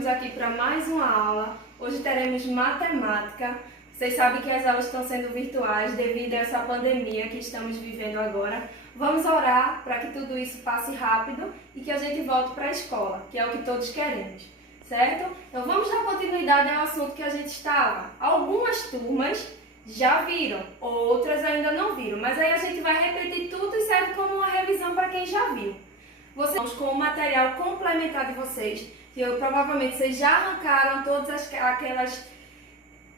estamos aqui para mais uma aula. Hoje teremos matemática. Vocês sabem que as aulas estão sendo virtuais devido a essa pandemia que estamos vivendo agora. Vamos orar para que tudo isso passe rápido e que a gente volte para a escola, que é o que todos queremos, certo? Então vamos dar continuidade ao assunto que a gente estava. Algumas turmas já viram, outras ainda não viram, mas aí a gente vai repetir tudo e serve como uma revisão para quem já viu. Vocês com o material complementar de vocês, que provavelmente vocês já arrancaram todas aquelas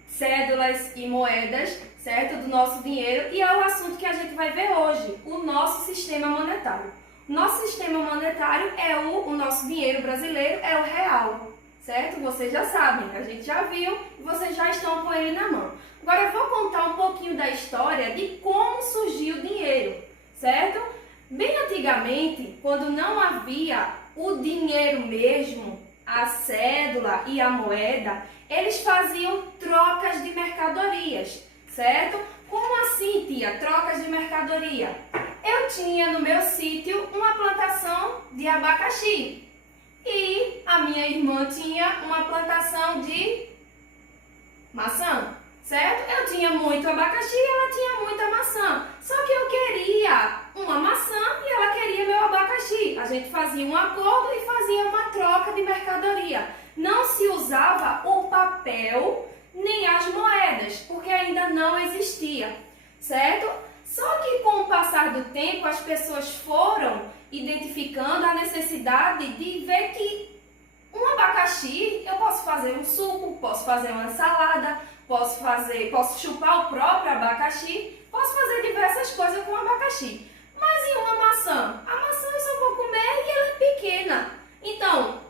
cédulas e moedas, certo? Do nosso dinheiro, e é o assunto que a gente vai ver hoje, o nosso sistema monetário. O nosso sistema monetário é o nosso dinheiro brasileiro, é o real, certo? Vocês já sabem, a gente já viu e vocês já estão com ele na mão. Agora eu vou contar um pouquinho da história de como surgiu o dinheiro, certo? Bem antigamente, quando não havia o dinheiro mesmo, a cédula e a moeda, eles faziam trocas de mercadorias, certo? Como assim, tia? Trocas de mercadoria? Eu tinha no meu sítio uma plantação de abacaxi e a minha irmã tinha uma plantação de maçã, certo? Eu tinha muito abacaxi e ela tinha muita maçã, só que eu queria uma maçã e ela queria meu abacaxi. A gente fazia um acordo e fazia uma troca de mercadoria. Não se usava o papel nem as moedas, porque ainda não existia, certo? Só que com o passar do tempo as pessoas foram identificando a necessidade de ver que um abacaxi, eu posso fazer um suco, posso fazer uma salada, posso chupar o próprio abacaxi, posso fazer diversas coisas com o abacaxi. Mas e uma maçã? A maçã eu só vou comer e ela é pequena. Então,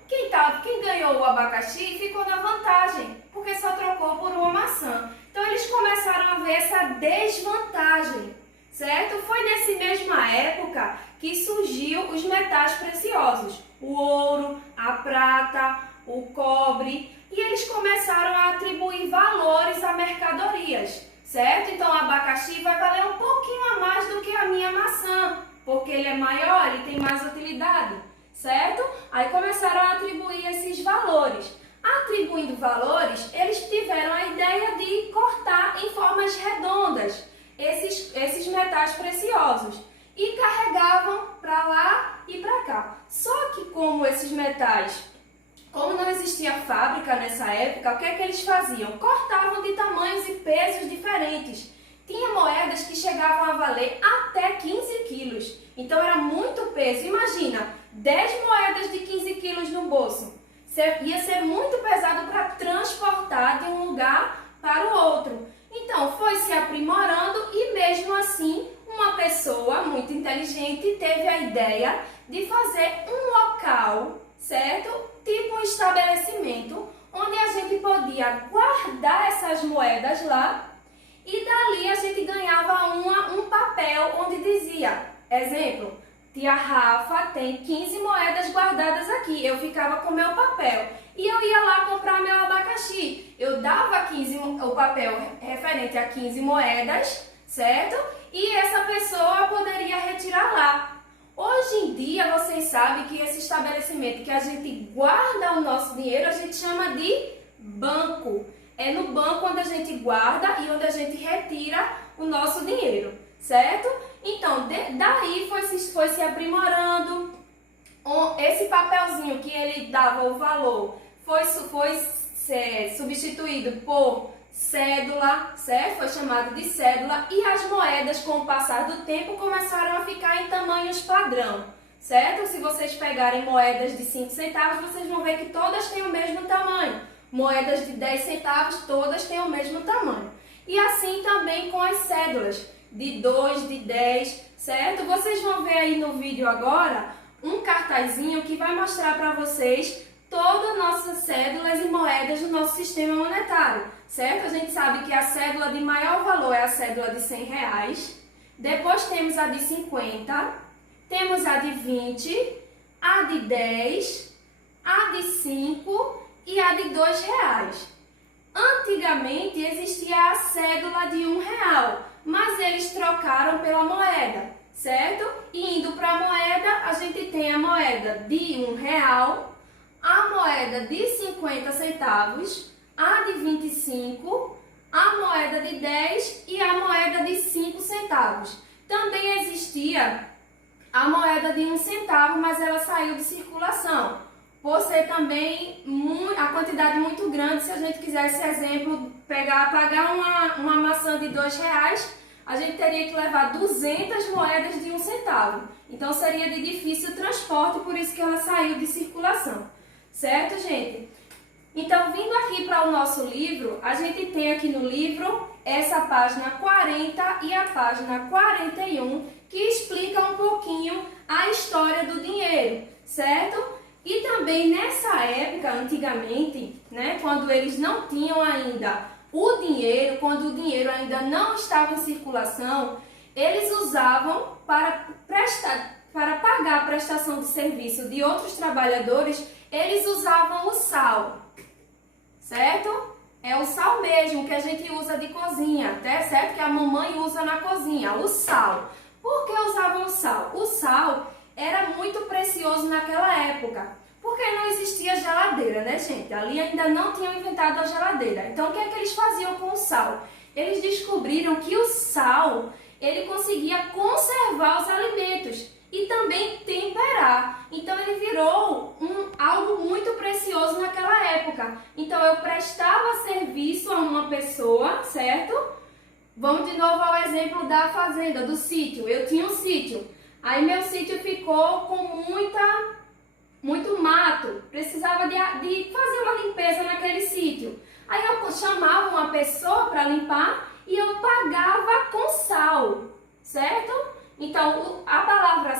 quem ganhou o abacaxi ficou na vantagem, porque só trocou por uma maçã. Então, eles começaram a ver essa desvantagem, certo? Foi nessa mesma época que surgiu os metais preciosos. O ouro, a prata, o cobre. E eles começaram a atribuir valores a mercadorias, certo? Então, o abacaxi vai valer um pouquinho a mais do que a minha maçã, porque ele é maior, ele tem mais utilidade, certo? Aí começaram a atribuir esses valores. Atribuindo valores, eles tiveram a ideia de cortar em formas redondas esses metais preciosos e carregavam para lá e para cá. Só que como esses metais, como não existia fábrica nessa época, o que é que eles faziam? Cortavam de tamanhos e pesos diferentes. Tinha moedas que chegavam a valer até 15 quilos. Então era muito peso. Imagina, 10 moedas de 15 quilos no bolso. Ia ser muito pesado para transportar de um lugar para o outro. Então foi se aprimorando e mesmo assim uma pessoa muito inteligente teve a ideia de fazer um local, certo? Tipo um estabelecimento onde a gente podia guardar essas moedas lá e dali a gente ganhava um papel onde dizia, exemplo, tia Rafa tem 15 moedas guardadas aqui, eu ficava com meu papel e eu ia lá comprar meu abacaxi, eu dava o papel referente a 15 moedas, certo? E essa pessoa poderia retirar lá. Hoje em dia, vocês sabem que esse estabelecimento que a gente guarda o nosso dinheiro, a gente chama de banco. É no banco onde a gente guarda e onde a gente retira o nosso dinheiro, certo? Então, daí foi se aprimorando. Esse papelzinho que ele dava o valor foi substituído por cédula, certo? Foi chamado de cédula e as moedas, com o passar do tempo, começaram a ficar em tamanhos padrão, certo? Se vocês pegarem moedas de 5 centavos, vocês vão ver que todas têm o mesmo tamanho. Moedas de 10 centavos, todas têm o mesmo tamanho. E assim também com as cédulas, de 2, de 10, certo? Vocês vão ver aí no vídeo agora um cartazinho que vai mostrar para vocês todas as nossas cédulas e moedas do nosso sistema monetário, certo? A gente sabe que a cédula de maior valor é a cédula de R$100, depois temos a de 50, temos a de 20, a de 10, a de 5 e a de R$2. Antigamente existia a cédula de R$1, mas eles trocaram pela moeda, certo? E indo para a moeda, a gente tem a moeda de R$1, a a moeda de 50 centavos, a de 25, a moeda de 10 e a moeda de 5 centavos. Também existia a moeda de 1 centavo, mas ela saiu de circulação. Por ser também a quantidade muito grande, se a gente quisesse, exemplo, pagar uma maçã de R$2, a gente teria que levar 200 moedas de 1 centavo. Então seria de difícil transporte, por isso que ela saiu de circulação. Certo, gente? Então, vindo aqui para o nosso livro, a gente tem aqui no livro essa página 40 e a página 41, que explica um pouquinho a história do dinheiro, certo? E também nessa época, antigamente, né, quando eles não tinham ainda o dinheiro, quando o dinheiro ainda não estava em circulação, eles usavam para pagar a prestação de serviço de outros trabalhadores, eles usavam o sal, certo? É o sal mesmo que a gente usa de cozinha, até certo? Que a mamãe usa na cozinha, o sal. Por que usavam o sal? O sal era muito precioso naquela época, porque não existia geladeira, né, gente? Ali ainda não tinham inventado a geladeira. Então, o que é que eles faziam com o sal? Eles descobriram que o sal, ele conseguia conservar os alimentos e também temperar. Então, ele virou algo muito precioso naquela época. Então, eu prestava serviço a uma pessoa, certo? Vamos de novo ao exemplo da fazenda, do sítio. Eu tinha um sítio. Aí meu sítio ficou com muito mato, precisava de fazer uma limpeza naquele sítio. Aí eu chamava uma pessoa para limpar e eu pagava com sal, certo? Então a palavra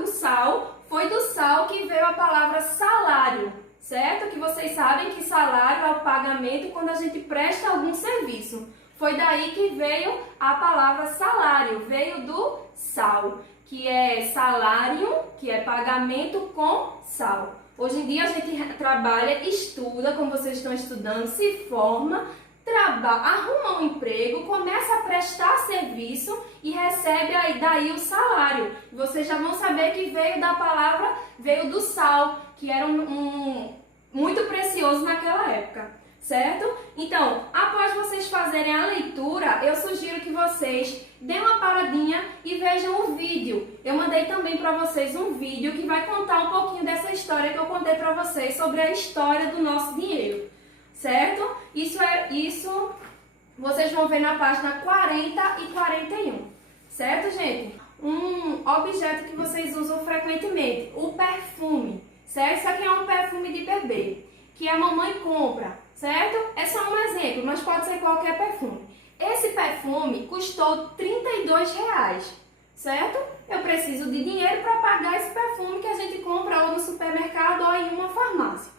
o sal, foi do sal que veio a palavra salário, certo? Que vocês sabem que salário é o pagamento quando a gente presta algum serviço. Foi daí que veio a palavra salário, veio do sal, que é salário, que é pagamento com sal. Hoje em dia a gente trabalha, estuda, como vocês estão estudando, se forma, arruma um emprego, começa a prestar serviço e recebe aí daí o salário. Vocês já vão saber que veio do sal, que era muito precioso naquela época. Certo? Então, após vocês fazerem a leitura, eu sugiro que vocês deem uma paradinha e vejam o vídeo. Eu mandei também para vocês um vídeo que vai contar um pouquinho dessa história que eu contei para vocês sobre a história do nosso dinheiro. Certo? Isso vocês vão ver na página 40 e 41. Certo, gente? Um objeto que vocês usam frequentemente, o perfume. Certo? Isso aqui é um perfume de bebê que a mamãe compra. Certo? É só um exemplo, mas pode ser qualquer perfume. Esse perfume custou R$32, certo? Eu preciso de dinheiro para pagar esse perfume que a gente compra ou no supermercado ou em uma farmácia.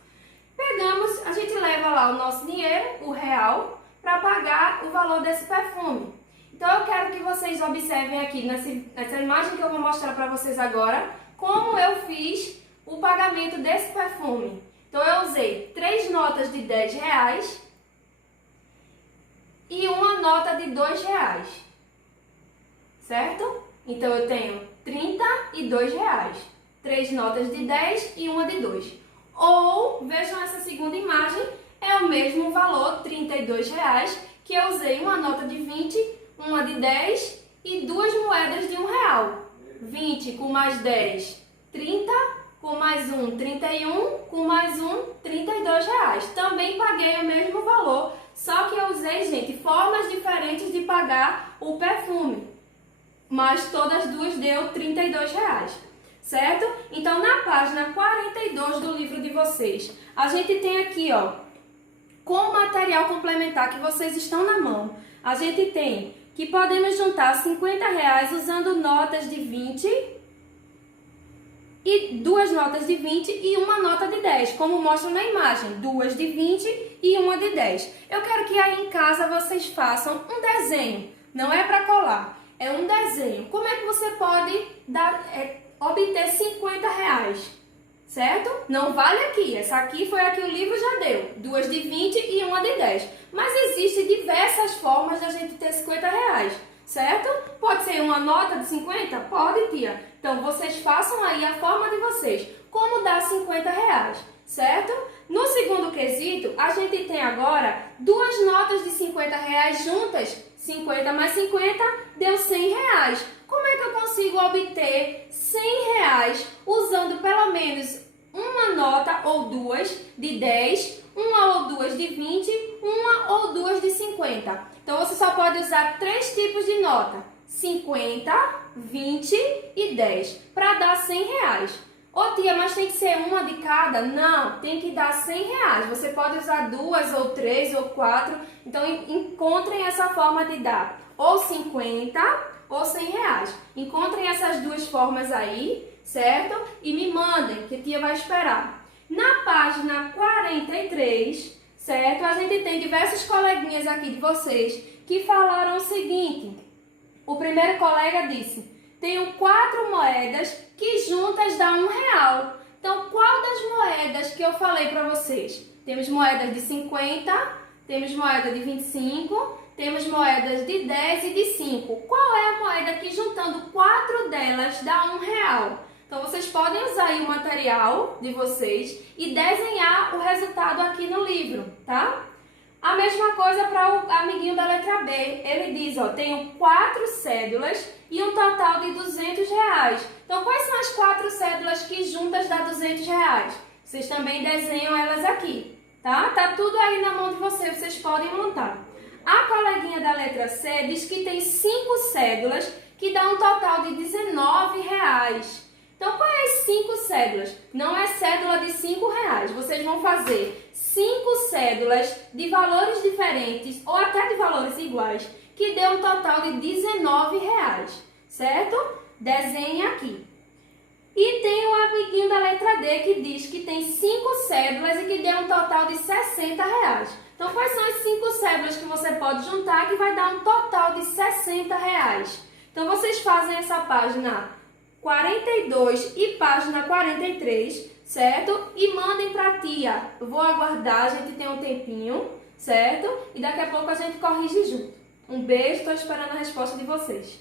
A gente leva lá o nosso dinheiro, o real, para pagar o valor desse perfume. Então eu quero que vocês observem aqui nessa imagem que eu vou mostrar para vocês agora, como eu fiz o pagamento desse perfume. Então, eu usei 3 notas de R$10 e uma nota de R$2, certo? Então, eu tenho R$32, 3 notas de 10 e uma de 2. Ou, vejam essa segunda imagem, é o mesmo valor, R$32, que eu usei uma nota de 20, uma de 10 e 2 moedas de R$1. 20 com mais 10, 30, com mais um, 31, com mais um, R$32. Também paguei o mesmo valor, só que eu usei, gente, formas diferentes de pagar o perfume. Mas todas duas deu R$32, certo? Então, na página 42 do livro de vocês, a gente tem aqui, ó, com o material complementar que vocês estão na mão, a gente tem que podemos juntar R$50 usando notas de 20 e 2 notas de 20 e uma nota de 10, como mostra na imagem, 2 de 20 e uma de 10. Eu quero que aí em casa vocês façam um desenho, não é para colar, é um desenho. Como é que você pode obter R$50, certo? Não vale aqui, essa aqui foi a que o livro já deu, 2 de 20 e uma de 10. Mas existem diversas formas de a gente ter R$50, certo? Pode ser uma nota de 50? Pode, tia. Então, vocês façam aí a forma de vocês. Como dar R$50? certo? No segundo quesito, a gente tem agora duas notas de R$ 50 juntas. 50 mais 50 deu R$ 100. Como é que eu consigo obter R$ 100 usando pelo menos uma nota ou duas de 10, uma ou duas de 20, uma ou duas de 50? Então, você só pode usar três tipos de nota: 50, 20 e 10, para dar R$ 100. Ô tia, mas tem que ser uma de cada? Não, tem que dar R$ 100. Você pode usar duas, ou três, ou quatro. Então, encontrem essa forma de dar ou 50 ou R$ 100. Encontrem essas duas formas aí, certo? E me mandem, que a tia vai esperar. Na página 43, certo? A gente tem diversos coleguinhas aqui de vocês que falaram o seguinte. O primeiro colega disse: tenho 4 moedas que juntas dá R$ 1. Então, qual das moedas que eu falei para vocês? Temos moedas de 50, temos moeda de 25, temos moedas de 10 e de 5. Qual é a moeda que juntando 4 delas dá R$ 1? Então, vocês podem usar aí o material de vocês e desenhar o resultado aqui no livro, tá? A mesma coisa para o amiguinho da letra B. Ele diz, ó, tenho 4 cédulas e um total de R$ 200. Então, quais são as 4 cédulas que juntas dá R$ 200? Vocês também desenham elas aqui, tá? Tá tudo aí na mão de vocês, vocês podem montar. A coleguinha da letra C diz que tem 5 cédulas que dá um total de R$ 19. Então, qual é as 5 cédulas? Não é cédula de R$ 5. Vocês vão fazer 5 cédulas de valores diferentes ou até de valores iguais, que dê um total de R$ 19, certo? Desenhe aqui. E tem o amiguinho da letra D que diz que tem 5 cédulas e que dê um total de R$ 60. Então, quais são as 5 cédulas que você pode juntar que vai dar um total de R$ 60? Então, vocês fazem essa página 42 e página 43, certo? E mandem para a tia. Eu vou aguardar, a gente tem um tempinho, certo? E daqui a pouco a gente corrige junto. Um beijo, estou esperando a resposta de vocês.